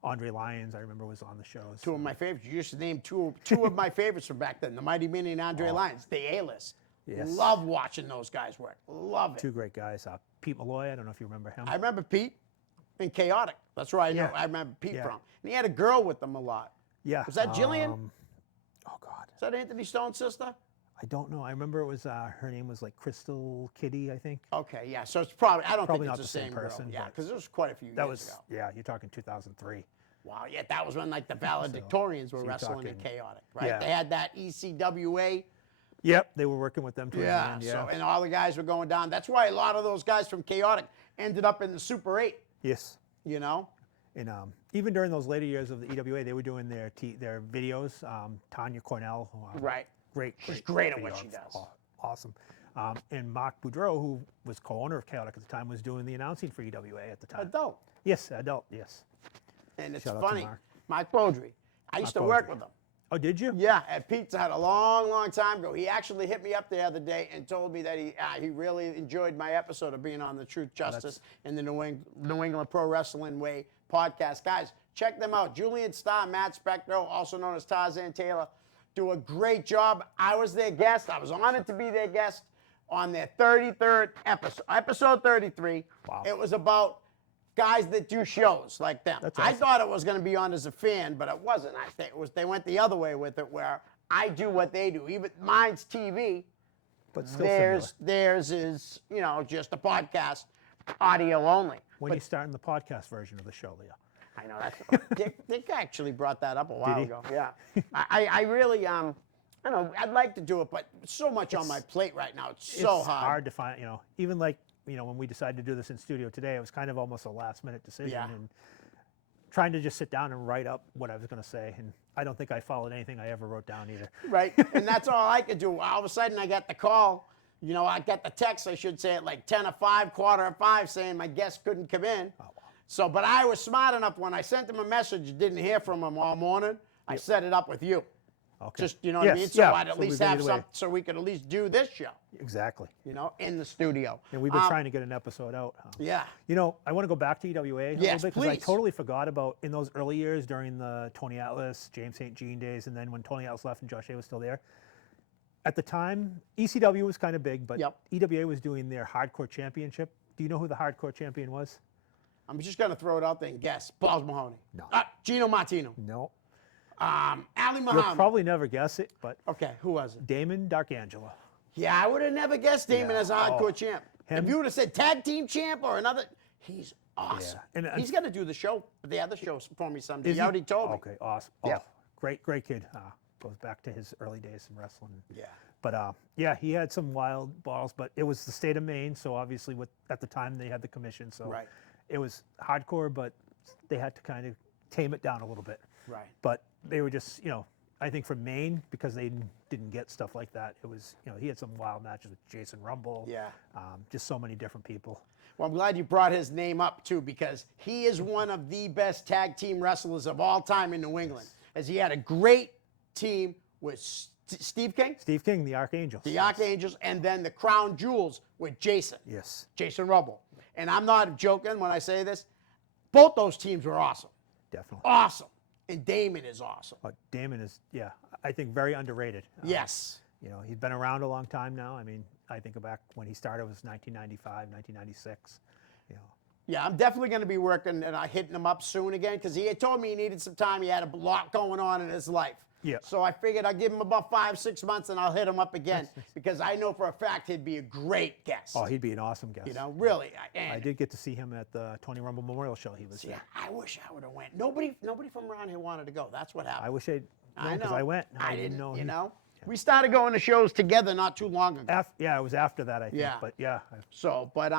Andre Lyons, I remember, was on the shows. Two of my favorites. You just named two of my favorites from back then: the Mighty Minnie and Andre Lyons. The A-list. Yes. Love watching those guys work. Love it. Two great guys. Pete Malloy, I don't know if you remember him. I remember Pete and Chaotic. That's where I know. Yeah. I remember Pete Yeah. from. And he had a girl with him a lot. Yeah. Was that Jillian? Oh God, Is that Anthony Stone's sister? I don't know. I remember it was her name was like Crystal Kitty, I think. Okay, yeah. So it's probably I don't Probably think not it's the the same same person, girl. Yeah, but because it was quite a few That years was ago. yeah. You're talking 2003. Wow, yeah, that was when like the valedictorians were so you're wrestling in talking- Chaotic, right? yeah. They had that ECWA. Yep, they were working with them towards the Yeah, end. so and all the guys were going down. That's why a lot of those guys from Chaotic ended up in the Super 8, Yes. And even during those later years of the EWA, they were doing their videos. Tanya Cornell, who, Right. great, She's great at what videographer. she does. Awesome. And Mark Boudreau, who was co-owner of Chaotic at the time, was doing the announcing for EWA at the time. Adult. Yes, adult. Yes. And it's Shout out to funny. Mark. Mike Beaudry. I used to Mark work Beaudry. with him. Oh, did you? Yeah, at Pizza Hut a long, long time ago. He actually hit me up the other day and told me that he really enjoyed my episode of being on the Truth, Justice, and the New England Pro Wrestling Way podcast. Guys, check them out. Julian Starr, Matt Spectro, also known as Tarzan Taylor, do a great job. I was their guest. I was honored to be their guest on their 33rd episode, episode 33. Wow. It was about guys that do shows like them. That's I awesome. thought it was going to be on as a fan, but it wasn't. I think they went the other way with it, where I do what they do. Even mine's TV, But still similar. theirs is just a podcast, audio only. When are you starting the podcast version of the show, Leo? I know that's Dick actually brought that up a while he? ago. Yeah, I really I don't know. I'd like to do it, but so much on my plate right now. It's so It's hard. hard to find, even like, when we decided to do this in studio today, it was kind of almost a last minute decision. Yeah. And trying to just sit down and write up what I was going to say. And I don't think I followed anything I ever wrote down either. Right, and that's all I could do. All of a sudden, I got the call. I got the text, I should say, at like 10:05, 4:45, saying my guest couldn't come in. Oh, wow. So, but I was smart enough when I sent him a message, didn't hear from him all morning. I set it up with you. Okay. Just, you know what I Yes, mean? So yeah, I'd at so least we've have either way. something, so we could at least do this show, Exactly. in the studio. And we've been trying to get an episode out. Yeah. I want to go back to EWA a Yes, little bit because I please. totally forgot about in those early years during the Tony Atlas, James St. Jean days, and then when Tony Atlas left and Josh A was still there. At the time, ECW was kind of big, but Yep. EWA was doing their Hardcore Championship. Do you know who the Hardcore Champion was? I'm just going to throw it out there and guess. Balls Mahoney. No. Gino Martino. No. Ali You'll Muhammad. probably never guess it, but Okay, who was it? Damon Darkangelo. Yeah, I would have never guessed Damon Yeah. as a hardcore Oh, champ. him- If you would have said tag team champ or another, he's awesome. Yeah, and- He's going to do the show, the other shows for me someday. Is He already told me. Okay, awesome. Yeah. Oh, great kid. Goes back to his early days in wrestling. Yeah. But yeah, he had some wild balls, but it was the state of Maine, so obviously at the time they had the commission, so Right. it was hardcore, but they had to kind of tame it down a little bit. Right. But they were just, I think from Maine, because they didn't get stuff like that, it was, he had some wild matches with Jason Rumble. Yeah. Just so many different people. Well, I'm glad you brought his name up, too, because he is one of the best tag team wrestlers of all time in New England, as he had a great team with Steve King, Steve King, the Archangel. the Archangels, and then the Crown Jewels with Jason Rumble. And I'm not joking when I say this. Both those teams were awesome. Definitely. Awesome. And Damon is awesome. But Damon is, I think very underrated. Yes. He's been around a long time now. I mean, I think back when he started was 1995, 1996. Yeah, I'm definitely going to be working and hitting him up soon again because he had told me he needed some time. He had a lot going on in his life. Yeah. So I figured I'd give him about 5-6 months and I'll hit him up again because I know for a fact he'd be a great guest. Oh, he'd be an awesome guest. Really. I did get to see him at the Tony Rumble Memorial Show. He was Yeah, there. I wish I would have went. Nobody from around here wanted to go. That's what happened. I wish I'd I because know. I went. I didn't know. know. We started going to shows together not too long ago. Yeah, it was after that, I think. Yeah. But yeah, So, but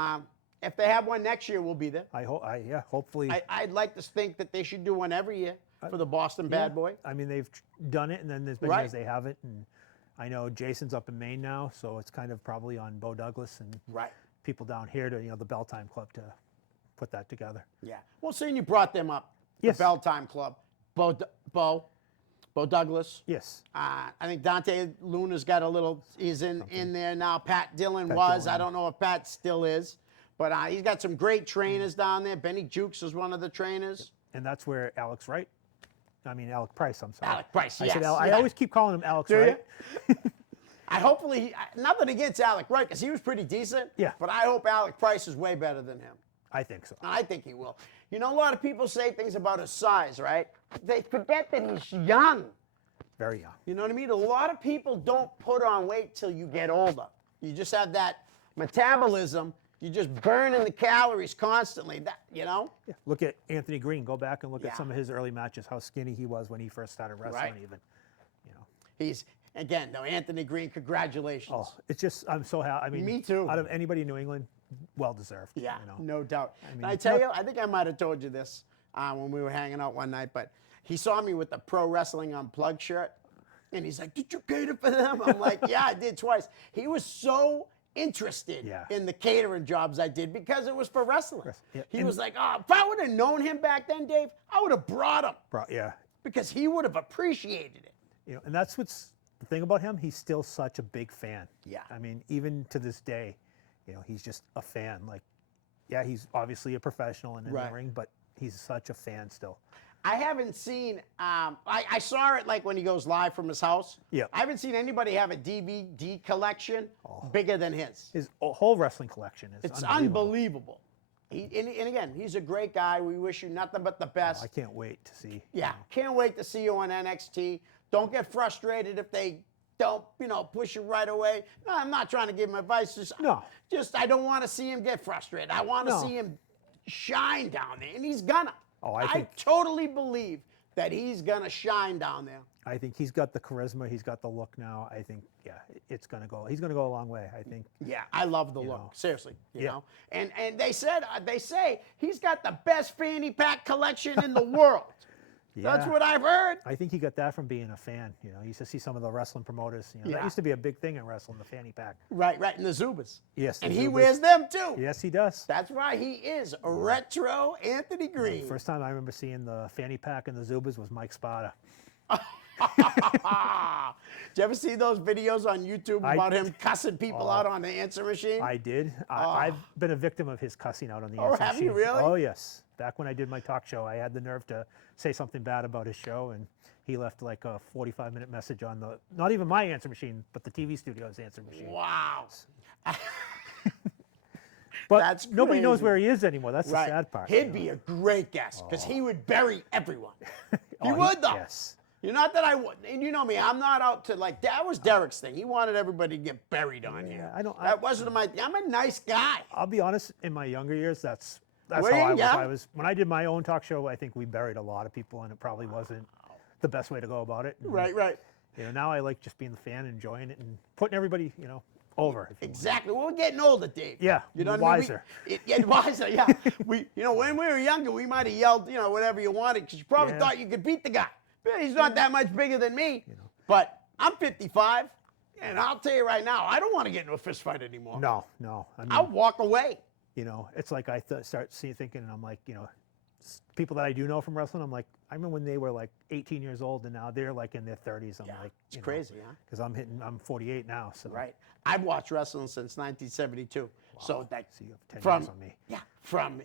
if they have one next year, we'll be there. I hope. Hopefully. I'd like to think that they should do one every year for the Boston Bad Boy. I mean, they've done it, and then there's been Right. years they haven't. And I know Jason's up in Maine now, so it's kind of probably on Bo Douglas and Right. people down here to the Bell Time Club to put that together. Yeah. Well, seeing you brought them up, Yes. the Bell Time Club, Bo Douglas. Yes. I think Dante Luna's got a little. He's in there now. Pat Dillon Pat was. Dillon. I don't know if Pat still is, but he's got some great trainers down there. Benny Jukes is one of the trainers. And that's where Alec Price. I'm sorry. Alec Price, I said yes, I yeah. always keep calling him Alex Do Wright. Hopefully, nothing against Alec Wright because he was pretty decent. Yeah. But I hope Alec Price is way better than him. I think so. I think he will. A lot of people say things about his size, right? They forget that he's young. Very young. You know what I mean? A lot of people don't put on weight till you get older. You just have that metabolism. You're just burning the calories constantly. Yeah. Look at Anthony Green. Go back and look Yeah. at some of his early matches, how skinny he was when he first started wrestling Right. even. He's, again, though, Anthony Green, congratulations. Oh, it's just, I'm so happy. I mean, Me too. Out of anybody in New England, well deserved. Yeah, you know. no doubt. mean, And I tell you, I think I might have told you this when we were hanging out one night, but he saw me with the Pro Wrestling Unplugged shirt, and he's like, "Did you cater for them?" I'm like, "Yeah, I did twice." He was so interested Yeah. in the catering jobs I did because it was for wrestling. Yeah, He and- was like, "Oh, if I would have known him back then, Dave, I would have brought him Yeah. because he would have appreciated it." And that's what's the thing about him. He's still such a big fan. Yeah. I mean, even to this day, he's just a fan. Like, yeah, he's obviously a professional and in Right. the ring, but he's such a fan still. I haven't seen. I saw it like when he goes live from his house. Yeah. I haven't seen anybody have a DVD collection bigger than his. His whole wrestling collection is It's unbelievable. unbelievable. And again, he's a great guy. We wish you nothing but the best. I can't wait to see. Yeah, can't wait to see you on NXT. Don't get frustrated if they don't, push you right away. No, I'm not trying to give him advice. No. Just I don't want to see him get frustrated. I want to No. see him shine down there, and he's gonna. Oh, I totally believe that he's gonna shine down there. I think he's got the charisma. He's got the look now. I think, yeah, it's gonna go. He's gonna go a long way. I think. Yeah, I love the look. know. Seriously, you Yeah. know. And they say he's got the best fanny pack collection in the world. That's Yeah. what I've heard. I think he got that from being a fan. You know, you used to see some of the wrestling promoters. You know, Yeah. that used to be a big thing in wrestling, the fanny pack. Right, and the Zubas. Yes, And the he Zubas. wears them too. Yes, he does. That's right. He is a retro Anthony Green. First time I remember seeing the fanny pack and the Zubas was Mike Spada. Did you ever see those videos on YouTube about him cussing people out on the answer machine? I did. I've been a victim of his cussing out on the Oh, answer have you machine. really? Oh, yes. Back when I did my talk show, I had the nerve to say something bad about his show, and he left like a 45-minute message on the, not even my answer machine, but the TV studio's answer machine. Wow. But That's nobody knows crazy. where he is anymore. That's Right. the sad part. He'd be a great guest because he would bury everyone. He Oh, would, though. Yes. You're not that I would, and you know me, I'm not out to like, that was Derek's thing. He wanted everybody to get buried on here. That wasn't my thing. I'm a nice guy. I'll be honest, in my younger years, that's Were how you? I was. Yeah. I was. When I did my own talk show, I think we buried a lot of people, and it probably wasn't the best way to go about it. And, Right. You know, now I like just being the fan, enjoying it, and putting everybody, you know, over. If you will. Exactly. Well, we're getting older, Dave. Yeah, You know what wiser. I mean? Yeah, wiser. Yeah. When we were younger, we might have yelled, whatever you wanted, because you probably Yeah. thought you could beat the guy. But he's not that much bigger than me. But I'm 55, and I'll tell you right now, I don't want to get into a fist fight anymore. No. I mean, I'll walk away. you know, it's like I start thinking, and I'm like, you know, people that I do know from wrestling, I'm like, I remember when they were like 18 years old, and now they're like in their 30s. I'm like, It's crazy, huh? Because I'm 48 now. So Right. I've watched wrestling since 1972. So that So you have 10 from years on me. yeah, from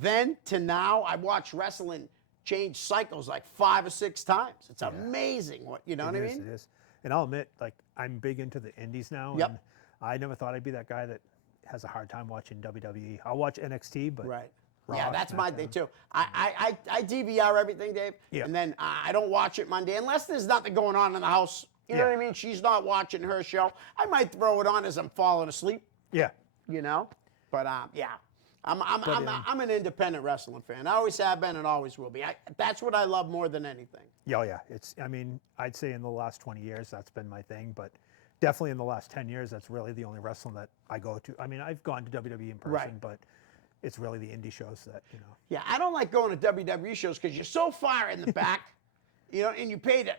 then to now, I've watched wrestling change cycles like 5 or 6 times. It's amazing what what I It is, mean? It is. And I'll admit, like, I'm big into the indies now. Yep. And I never thought I'd be that guy that has a hard time watching WWE. I'll watch NXT, but Right. Raw, Yeah, that's my SmackDown. thing too. I DVR everything, Dave, Yeah. and then I don't watch it Monday unless there's nothing going on in the house. You know Yeah. what I mean? She's not watching her show. I might throw it on as I'm falling asleep. Yeah. But yeah, I'm an independent wrestling fan. I always have been and always will be. That's what I love more than anything. Yeah, yeah. I mean, I'd say in the last 20 years, that's been my thing, but definitely in the last 10 years, that's really the only wrestling that I go to. I mean, I've gone to WWE in person, Right. but it's really the indie shows that, Yeah, I don't like going to WWE shows because you're so far in the back, and you paid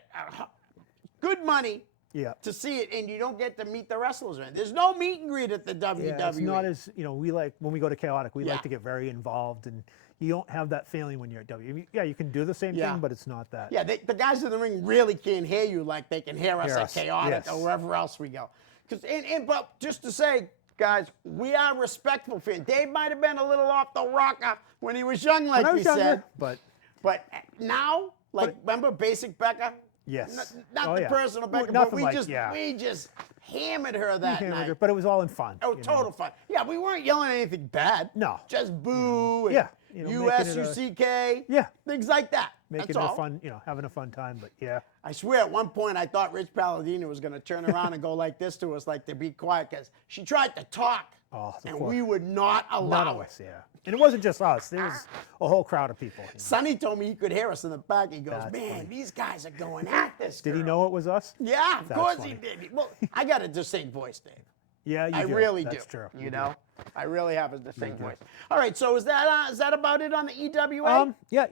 good money Yeah. to see it, and you don't get to meet the wrestlers. Man. There's no meet and greet at the WWE. Yeah, it's not as, we like, when we go to Chaotic, we Yeah. like to get very involved, and you don't have that feeling when you're at WWE. Yeah, you can do the same Yeah. thing, but it's not that. Yeah, the guys in the ring really can't hear you like they can hear us Hear at us, Chaotic yes. or wherever else we go. But just to say, guys, we are respectful fans. Dave might have been a little off the rocker when he was young, like When I we was younger, said. but Now, remember Basic Becca? yes. Not Oh, the yeah. personal Well, Becca, but nothing we like- just yeah. we just hammered her that hammered night. her, but it was all in fun. Oh, you know. total fun. Yeah, we weren't yelling anything bad. No. Just boo. And Yeah, making it a- USUCK. Yeah. Things like that. Making That's it all. a fun, having a fun time, but yeah. I swear, at one point, I thought Rich Palladino was going to turn around and go like this to us, like to be quiet, because she tried to talk, Oh, the and poor- we would not None allow of it. us, yeah. And it wasn't just us. There was a whole crowd of people. Sonny told me he could hear us in the back. He goes, That's man, funny. these guys are going at this Did he girl." know it was us? Yeah, of That's course funny. he did. Well, I got a distinct voice, Dave. Yeah, you I do. really That's do. true. You do. know, I really have a distinct voice. All right, so is that about it on the EWA? Yeah,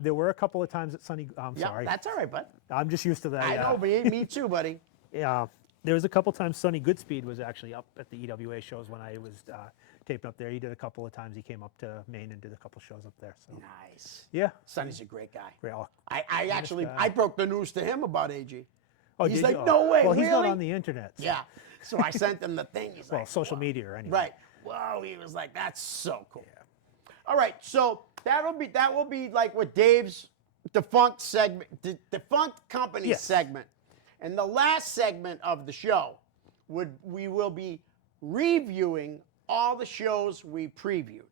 there were a couple of times that Sonny. Yeah, Sorry, that's all right, bud. I'm just used to that. I know, but me too, buddy. Yeah, there was a couple times Sonny Goodspeed was actually up at the EWA shows when I was taping up there. He did a couple of times. He came up to Maine and did a couple shows up there. So Nice. yeah, Sonny's a great guy. great. Oh, I actually guy. I broke the news to him about AG. oh, He's did like, you? "No way, Well, he's not really?" on the internet. So. Yeah. So I sent him the thing. He's Well, like, social "Whoa." media anyway. Right. Whoa. He was like, that's so cool. All right. So that will be like what Dave's defunct segment, defunct company Yes. segment, and the last segment of the show we will be reviewing all the shows we previewed.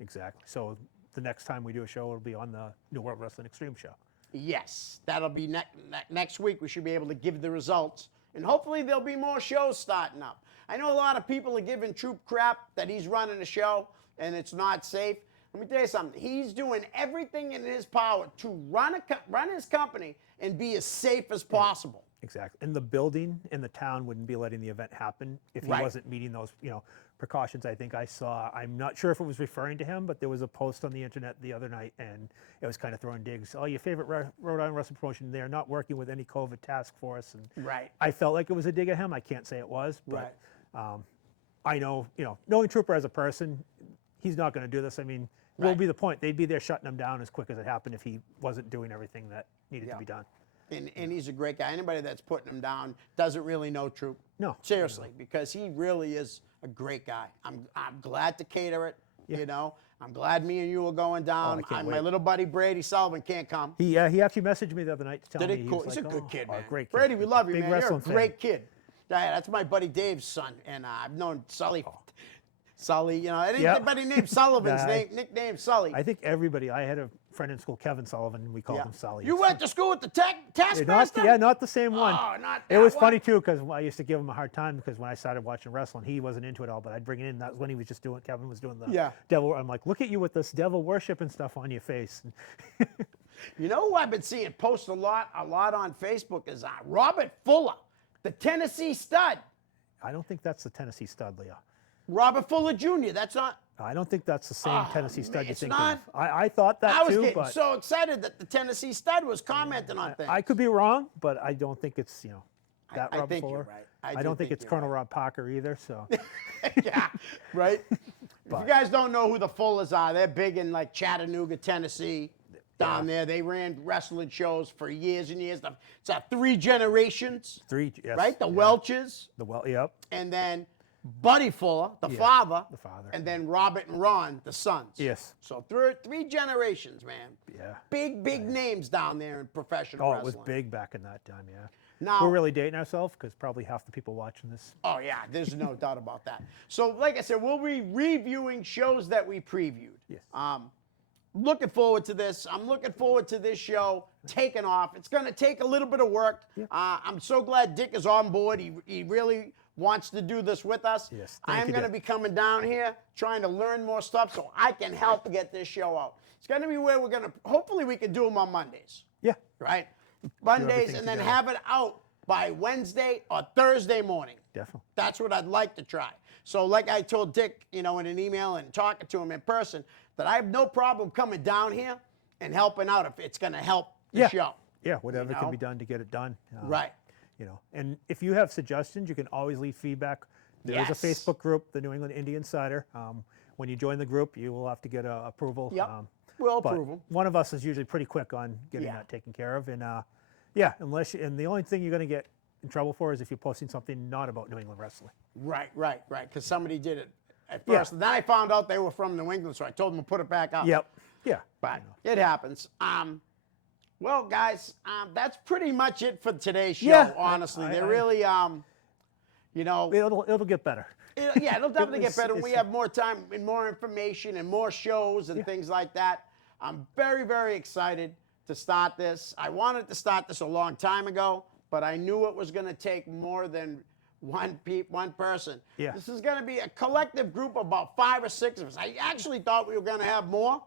Exactly. So the next time we do a show, it'll be on the New World Wrestling Extreme show. Yes, that'll be next week. We should be able to give the results, and hopefully there'll be more shows starting up. I know a lot of people are giving Troop crap that he's running a show, and it's not safe, let me tell you something. He's doing everything in his power to run his company and be as safe as possible. Exactly. And the building and the town wouldn't be letting the event happen if he Right. wasn't meeting those, precautions. I think I saw, I'm not sure if it was referring to him, but there was a post on the internet the other night, and it was kind of throwing digs. Oh, your favorite Rhode Island wrestling promotion, they're not working with any COVID task force. And Right. I felt like it was a dig at him. I can't say it was, but Right. I know, knowing Trooper as a person, he's not going to do this. I mean, what would be the point? They'd be there shutting him down as quick as it happened if he wasn't doing everything that needed to be done. And he's a great guy. Anybody that's putting him down doesn't really know Troop. No. Seriously, because he really is a great guy. I'm glad to cater it, I'm glad me and you are going down. can't My wait. little buddy Brady Sullivan can't come. He actually messaged me the other night to tell Did me he? Cool. was He's like, a good kid, man. Great kid. Brady, we love you, Big man. You're a wrestling fan. great kid. Yeah, that's my buddy Dave's son, and I've known Sully. Sully, anybody named Sullivan's nickname Sully. I think everybody. I had a friend in school, Kevin Sullivan, and we called him Sully. You went to school with the Taskmaster? Not the same one. Oh, not It that was one? funny too because I used to give him a hard time because when I started watching wrestling, he wasn't into it all, but I'd bring it in. That's when he was just doing. Kevin was doing the devil. I'm like, look at you with this devil worship and stuff on your face. You know who I've been seeing post a lot on Facebook is Robert Fuller, the Tennessee stud. I don't think that's the Tennessee stud, Leo. Robert Fuller Jr. That's not. I don't think that's the same Tennessee stud you're it's thinking not? of. I thought that I was too, getting but so excited that the Tennessee stud was commenting on things. I could be wrong, but I don't think it's that I Robert think Fuller. you're right. I don't think it's Colonel Rob Parker either. So Yeah, right? If you guys don't know who the Fullers are, they're big in like Chattanooga, Tennessee. Down there, they ran wrestling shows for years and years. It's 3 generations, yes, right? The Welches, yep. and then Buddy Fuller, the father, and then Robert and Ron, the sons. Yes. So 3 generations, man. Yeah. Big names down there in professional Oh, wrestling. it was big back in that time, yeah. Now, we're really dating ourselves because probably half the people watching this. Oh, yeah, there's no doubt about that. So, like I said, we'll be reviewing shows that we previewed. Yes. Looking forward to this. I'm looking forward to this show taking off. It's going to take a little bit of work. Yeah. I'm so glad Dick is on board. He really wants to do this with us. Yes, I thank am you, going to Dick. be coming down here trying to learn more stuff so I can help get this show out. It's going to be where we're going to, hopefully we can do them on Mondays, Yeah. right? Mondays, everything and then together. have it out by Wednesday or Thursday morning. Definitely. That's what I'd like to try. So like I told Dick, in an email and talking to him in person, that I have no problem coming down here and helping out if it's going to help the show. Yeah, whatever know? can be done to get it done. Right. And if you have suggestions, you can always leave feedback. There is a Yes. Facebook group, the New England Indie Insider. When you join the group, you will have to get approval. Yep. We'll but approve them. one of us is usually pretty quick on getting that taken care of. And and the only thing you're going to get in trouble for is if you're posting something not about New England wrestling. Right. Because somebody did it at Yeah. first. And then I found out they were from New England, so I told them to put it back up. Yep. Yeah. But it happens. Well, guys, that's pretty much it for today's show, Yeah, honestly. I- They're I- really, It'll get better. it'll definitely get better when we it's- have more time and more information and more shows and things like that. I'm very, very excited to start this. I wanted to start this a long time ago, but I knew it was going to take more than one person. Yeah. This is going to be a collective group of about 5 or 6 of us. I actually thought we were going to have more,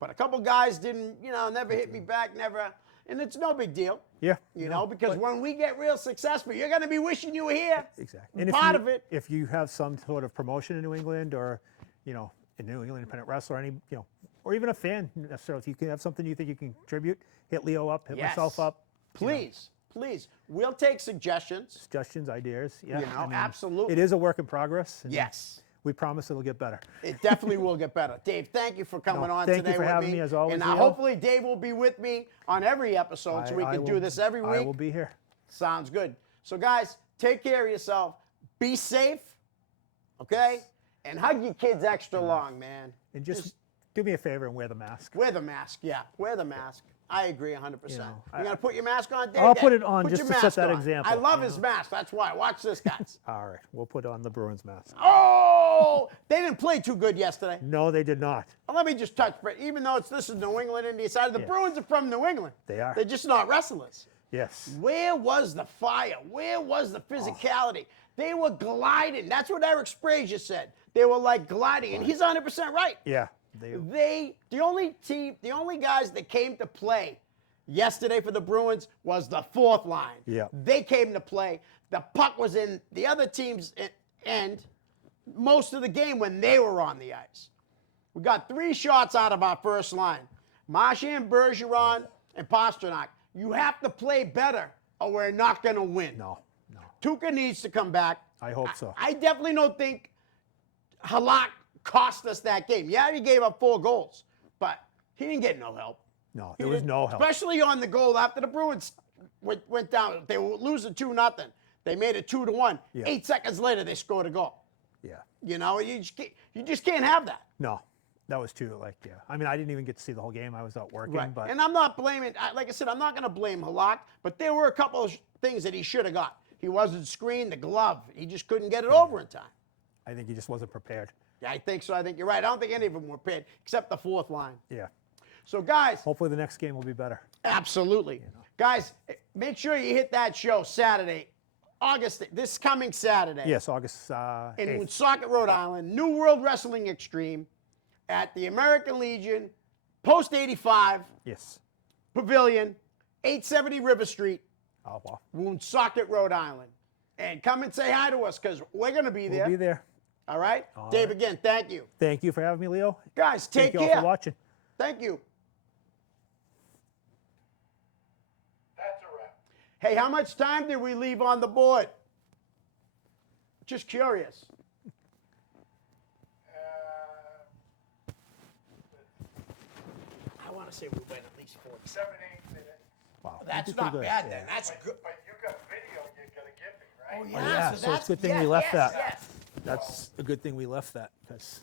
but a couple guys didn't, never hit me back, never. And it's no big deal. Yeah. Because when we get real successful, you're going to be wishing you were here. Exactly. And Part of it. If you have some sort of promotion in New England or, a New England independent wrestler, or even a fan, necessarily, if you can have something you think you can contribute, hit Leo up, hit myself up. Please. We'll take suggestions. Suggestions, ideas. Yeah. Absolutely. It is a work in progress. And Yes. We promise it'll get better. It definitely will get better. Dave, thank you for coming on thank you today for with having me, as always, And Leo. hopefully Dave will be with me on every episode so we can do this every week. I will be here. Sounds good. So, guys, take care of yourself. Be safe, okay? And hug your kids extra long, man. And just do me a favor and wear the mask. Wear the mask, yeah. Wear the mask. I agree 100%. You know, You're going to put your mask on, Dave? I'll put it on Put just your to set mask that on. example, I love you his know. mask. That's why. Watch this, guys. All right. We'll put on the Bruins mask. Oh! They didn't play too good yesterday. No, they did not. Well, let me just touch, even though this is New England, Indy side, the Bruins are from New England. They are. They're just not wrestlers. Yes. Where was the fire? Where was the physicality? They were gliding. That's what Eric Sprague just said. They were like gliding, and he's 100% right. Yeah. The only guys that came to play yesterday for the Bruins was the fourth line. Yeah. They came to play. The puck was in the other team's end most of the game when they were on the ice. We got 3 shots out of our first line. Marchand, Bergeron, and Pasternak. You have to play better or we're not going to win. No. Tuukka needs to come back. I hope so. I definitely don't think Halak cost us that game. Yeah, he gave up 4 goals, but he didn't get no help. No, there was no help. Especially on the goal after the Bruins went down. They were losing 2-0. They made it 2-1. Yeah. 8 seconds later, they scored a goal. Yeah. You know, you just can't have that. No, that was too, yeah. I mean, I didn't even get to see the whole game. I was out working. Right. But And I'm not blaming, like I said, I'm not going to blame Halak, but there were a couple of things that he should have got. He wasn't screened, the glove. He just couldn't get it over in time. I think he just wasn't prepared. Yeah, I think so. I think you're right. I don't think any of them were prepared except the fourth line. Yeah. So, guys, Hopefully the next game will be better. absolutely. Guys, make sure you hit that show Saturday, this coming Saturday. Yes, August In 8th. Woonsocket, Rhode Island, New World Wrestling Extreme at the American Legion, Post 85 Yes. Pavilion, 870 River Street, Oh, well. Woonsocket, Rhode Island. And come and say hi to us because we're going to be there. We'll be there. All right? All Dave, right. again, thank you. Thank you for having me, Leo. Guys, take Thank you all care. for watching. Thank you. That's a wrap. Hey, how much time did we leave on the board? Just curious. I want to say we went at least 40. 7, 8 minutes. Wow. That's you did not pretty good. bad then. That's good. But you got video you're going to give me, right? Oh, yeah, so it's a good thing we left yes, that. yes. That's a good thing we left that because